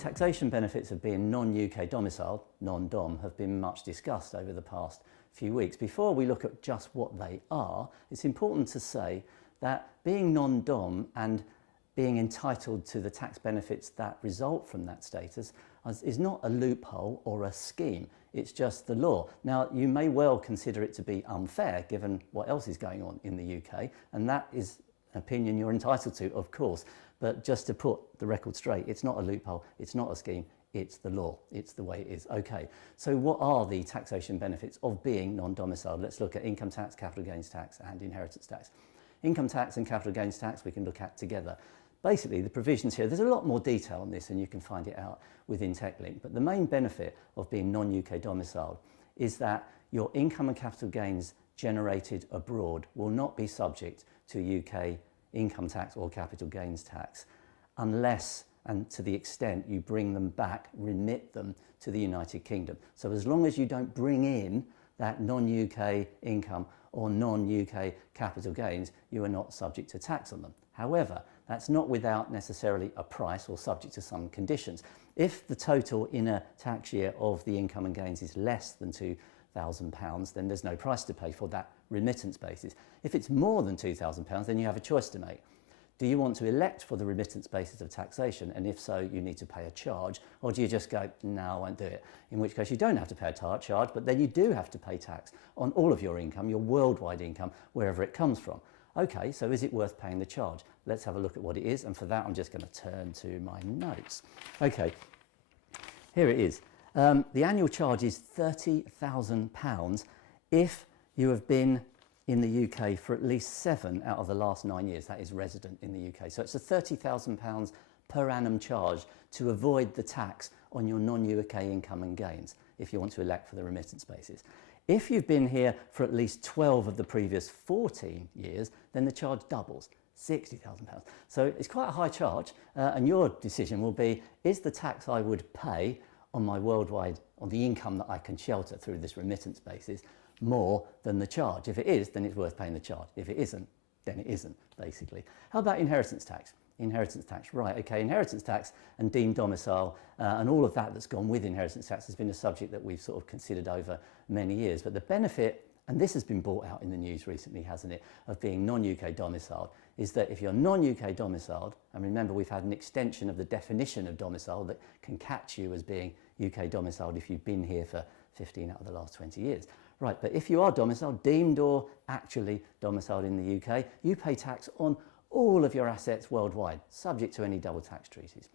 taxation benefits of being non-UK domiciled, non-dom, have been much discussed over the past few weeks. Before we look at just what they are, it's important to say that being non-dom and being entitled to the tax benefits that result from that status is not a loophole or a scheme, it's just the law. Now, you may well consider it to be unfair given what else is going on in the UK, and that is an opinion you're entitled to, of course, but just to put the record straight, it's not a loophole, it's not a scheme, it's the law, it's the way it is. Okay, so what are the taxation benefits of being non-domiciled? Let's look at income tax, capital gains tax and inheritance tax. Income tax and capital gains tax we can look at together. Basically, the provisions here, there's a lot more detail on this and you can find it out within Techlink, but the main benefit of being non-UK domiciled is that your income and capital gains generated abroad will not be subject to UK income tax or capital gains tax unless and to the extent you bring them back, remit them to the United Kingdom. So as long as you don't bring in that non-UK income or non-UK capital gains, you are not subject to tax on them. However, that's not without necessarily a price or subject to some conditions. If the total in a tax year of the income and gains is less than £2,000, then there's no price to pay for that remittance basis. If it's more than £2,000, then you have a choice to make. Do you want to elect for the remittance basis of taxation? And if so, you need to pay a charge. Or do you just go, no, I won't do it? In which case you don't have to pay a charge, but then you do have to pay tax on all of your income, your worldwide income, wherever it comes from. Okay, so is it worth paying the charge? Let's have a look at what it is. And for that, I'm just going to turn to my notes. Okay, here it is. The annual charge is £30,000 if you have been in the UK for at least 7 out of the last 9 years, that is resident in the UK. So it's a £30,000 per annum charge to avoid the tax on your non-UK income and gains if you want to elect for the remittance basis. If you've been here for at least 12 of the previous 14 years, then the charge doubles, £60,000. So it's quite a high charge, and your decision will be, is the tax I would pay on my worldwide, on the income that I can shelter through this remittance basis, more than the charge? If it is, then it's worth paying the charge. If it isn't, then it isn't, basically. How about inheritance tax? Inheritance tax, right, okay, inheritance tax and deemed domicile and all of that that's gone with inheritance tax has been a subject that we've sort of considered over many years. But the benefit, and this has been brought out in the news recently, hasn't it, of being non-UK domiciled, is that if you're non-UK domiciled, and remember we've had an extension of the definition of domicile that can catch you as being UK domiciled if you've been here for 15 out of the last 20 years. Right, but if you are domiciled, deemed or actually domiciled in the UK, you pay tax on all of your assets worldwide, subject to any double tax treaties.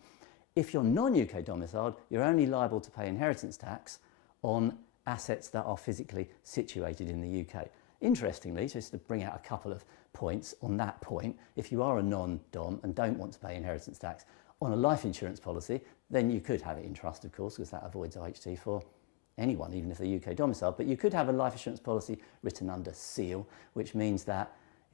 If you're non-UK domiciled, you're only liable to pay inheritance tax on assets that are physically situated in the UK. Interestingly, just to bring out a couple of points on that point, if you are a non-dom and don't want to pay inheritance tax on a life insurance policy, then you could have it in trust, of course, because that avoids IHT for anyone, even if they're UK domiciled. But you could have a life insurance policy written under seal, which means that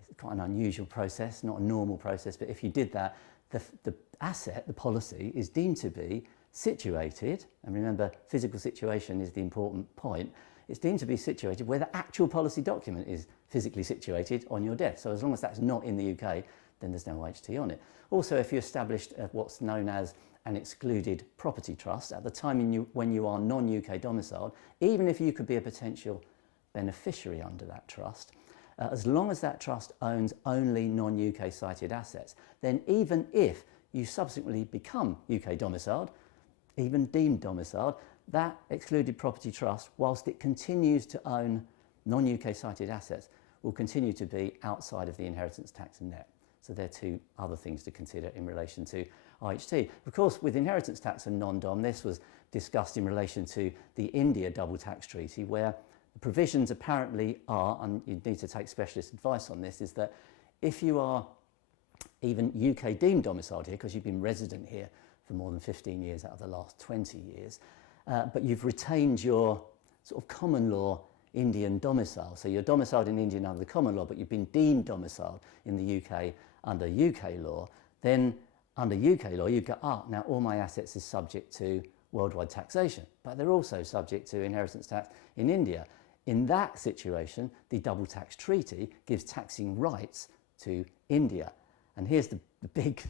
it's quite an unusual process, not a normal process, but if you did that, the asset, the policy, is deemed to be situated, and remember, physical situation is the important point, it's deemed to be situated where the actual policy document is physically situated on your death. So as long as that's not in the UK, then there's no IHT on it. Also, if you established what's known as an excluded property trust at the time when you are non-UK domiciled, even if you could be a potential beneficiary under that trust, as long as that trust owns only non-UK cited assets, then even if you subsequently become UK domiciled, even deemed domiciled, that excluded property trust, whilst it continues to own non-UK cited assets, will continue to be outside of the inheritance tax net. So there are two other things to consider in relation to IHT. Of course, with inheritance tax and non-dom, this was discussed in relation to the India double tax treaty, where the provisions apparently are, and you need to take specialist advice on this, is that if you are even UK deemed domiciled here, because you've been resident here for more than 15 years out of the last 20 years, but you've retained your sort of common law Indian domicile. So you're domiciled in India under the common law, but you've been deemed domiciled in the UK under UK law, then under UK law you go, now all my assets is subject to worldwide taxation, but they're also subject to inheritance tax in India. In that situation, the double tax treaty gives taxing rights to India. And here's the big,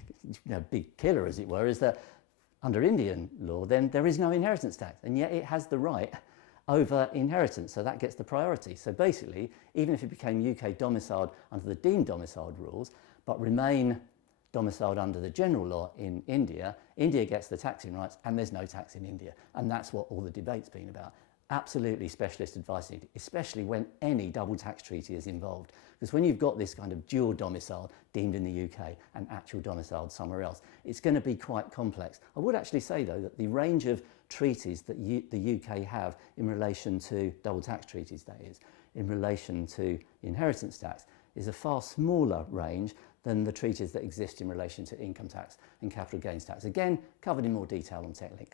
big killer, as it were, is that under Indian law, then there is no inheritance tax, and yet it has the right over inheritance, so that gets the priority. So basically, even if it became UK domiciled under the deemed domiciled rules, but remain domiciled under the general law in India, India gets the taxing rights and there's no tax in India. And that's what all the debate's been about. Absolutely specialist advice needed, especially when any double tax treaty is involved. Because when you've got this kind of dual domicile deemed in the UK and actual domiciled somewhere else, it's going to be quite complex. I would actually say, though, that the range of treaties that the UK have in relation to double tax treaties, that is, in relation to inheritance tax, is a far smaller range than the treaties that exist in relation to income tax and capital gains tax. Again, covered in more detail on Techlink.